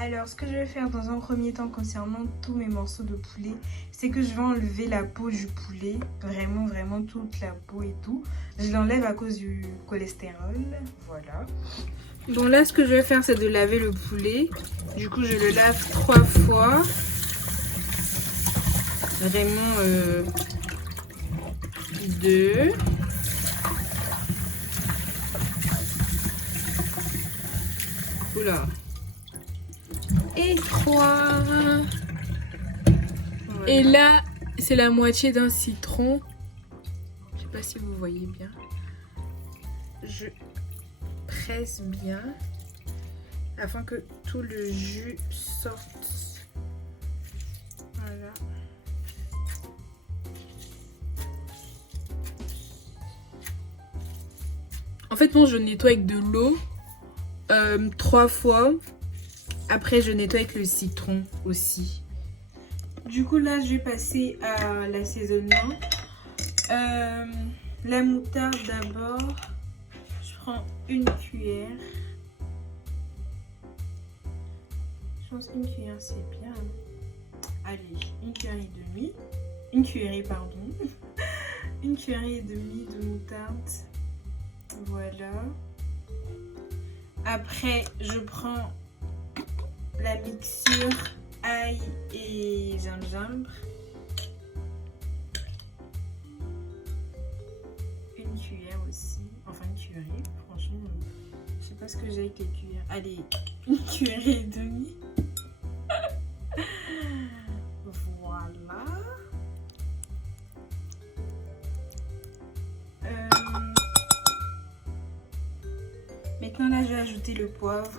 Alors, ce que je vais faire dans un premier temps concernant tous mes morceaux de poulet, c'est que je vais enlever la peau du poulet. Vraiment toute la peau et tout. Je l'enlève à cause du cholestérol. Voilà. Bon, là, ce que je vais faire, c'est de laver le poulet. Du coup, je le lave 3 fois. Vraiment 2. Oula. Et 3. Voilà. Et là, c'est la moitié d'un citron. Je sais pas si vous voyez bien. Je presse bien afin que tout le jus sorte. Voilà. En fait, moi, je nettoie avec de l'eau 3 fois. Après, je nettoie avec le citron aussi. Du coup, là, je vais passer à l'assaisonnement. La moutarde d'abord. Je prends une cuillère. Je pense une cuillère, c'est bien. Allez, une cuillère et demie. Une cuillerée, pardon. Une cuillerée et demie de moutarde. Voilà. Après, je prends la mixture ail et gingembre. Une cuillère aussi. Enfin, une cuillerée. Franchement, je sais pas ce que j'ai avec les cuillères. Allez, une cuillerée et demie. Voilà. Maintenant, là, je vais ajouter le poivre.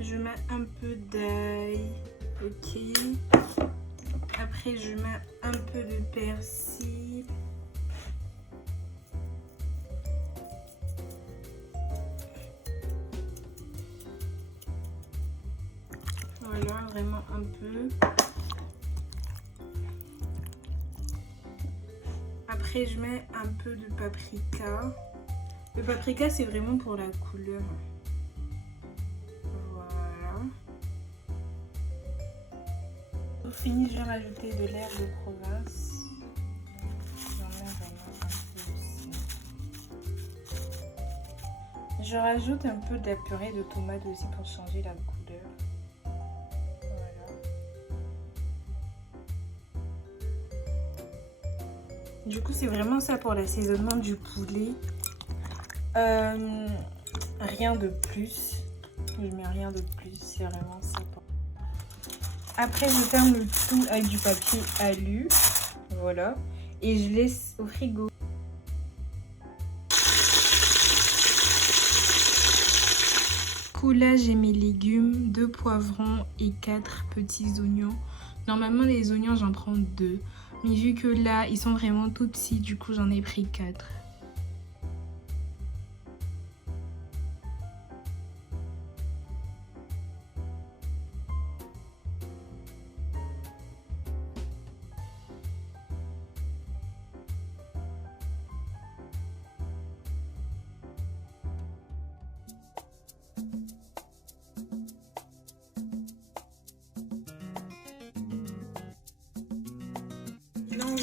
Je mets un peu d'ail. Ok. Après, je mets un peu de persil. Voilà, vraiment un peu. Après, je mets un peu de paprika. Le paprika, c'est vraiment pour la couleur. Voilà. Pour finir, je vais rajouter de l'herbe de province. J'en mets vraiment un peu aussi. Je rajoute un peu de la purée de tomate aussi pour changer la couleur. Voilà. Du coup, c'est vraiment ça pour l'assaisonnement du poulet. Rien de plus. Je mets rien de plus. C'est vraiment ça. Après, je ferme le tout avec du papier alu. Voilà. Et je laisse au frigo. Du coup, là, j'ai mes légumes, 2 poivrons et 4 petits oignons. Normalement, les oignons, j'en prends 2. Mais vu que là, ils sont vraiment tout petits, du coup, j'en ai pris 4.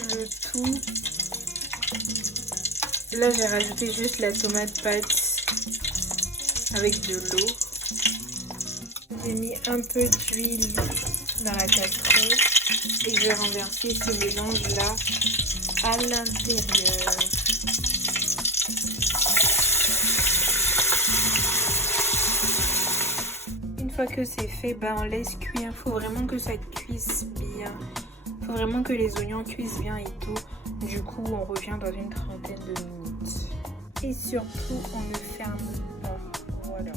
Le tout. Là, j'ai rajouté juste la tomate pâte avec de l'eau. J'ai mis un peu d'huile dans la casserole et je vais renverser ce mélange-là à l'intérieur. Une fois que c'est fait, on laisse cuire. Il faut vraiment que ça cuise bien. Il faut vraiment que les oignons cuisent bien et tout. Du coup, on revient dans une trentaine de minutes. Et surtout, on ne ferme pas. Voilà.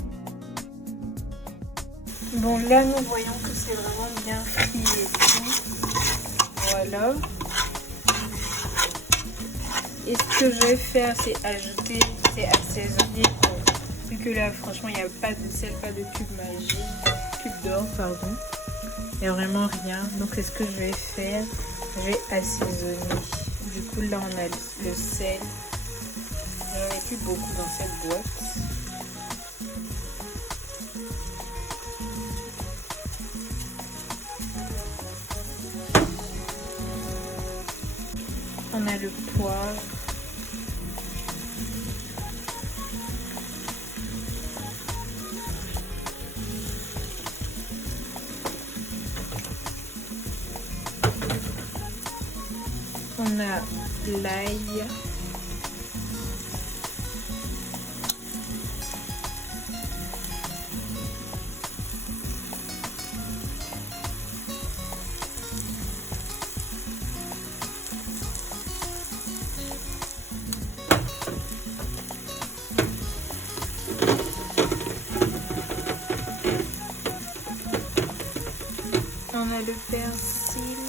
Bon, là, nous voyons que c'est vraiment bien frit et tout. Voilà. Et ce que je vais faire, c'est assaisonner. Vu que là, franchement, il n'y a pas de sel, pas de cube magique. Cube d'or, pardon. Il n'y a vraiment rien. Donc, qu'est-ce que je vais faire? Je vais assaisonner. Du coup, là, on a le sel. J'en ai plus beaucoup dans cette boîte. On a le poivre. On a l'ail. On a le persil.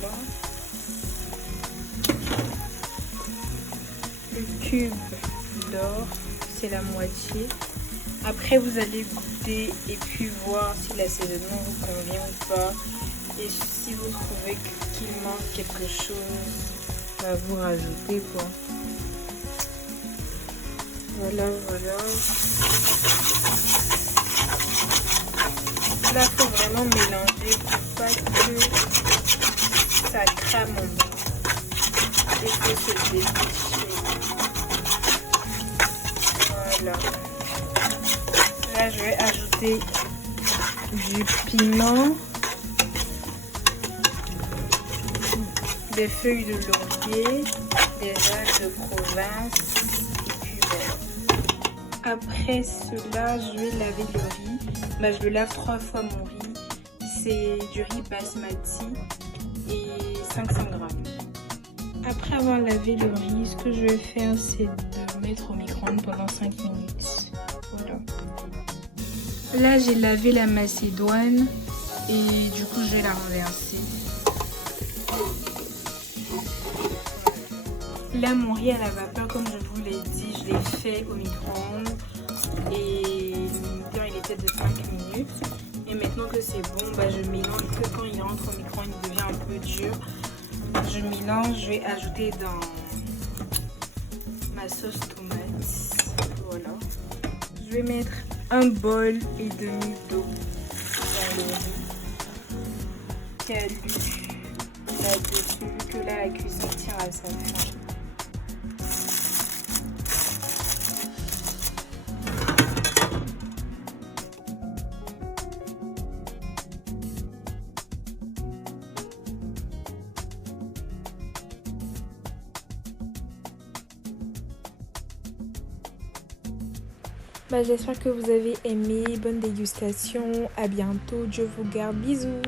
Voilà. Le cube d'or, c'est la moitié. Après, vous allez goûter et puis voir si l'assaisonnement vous convient ou pas. Et si vous trouvez qu'il manque quelque chose, bah, vous rajoutez quoi. Voilà, voilà. Là, il faut vraiment mélanger pour pas que ça crame en bas. Il faut se détacher. Voilà. Là, je vais ajouter du piment, des feuilles de laurier, des herbes de province. Après cela, je vais laver le riz. Je le lave 3 fois mon riz. C'est du riz basmati et 500 grammes. Après avoir lavé le riz, ce que je vais faire, c'est de mettre au micro-ondes pendant 5 minutes. Voilà. Là, j'ai lavé la macédoine et du coup, je vais la renverser. Là, mon riz à la vapeur, comme je vous l'ai dit, je l'ai fait au micro-ondes et le temps il était de 5 minutes. Et maintenant que c'est bon, je mélange que quand il rentre au micro-ondes, il devient un peu dur. Je mélange, je vais ajouter dans ma sauce tomate. Voilà. Je vais mettre un bol et demi d'eau dans le riz calu là-dessus, vu que là la cuisson tire à sa fin. J'espère que vous avez aimé. Bonne dégustation. À bientôt. Dieu vous garde. Bisous.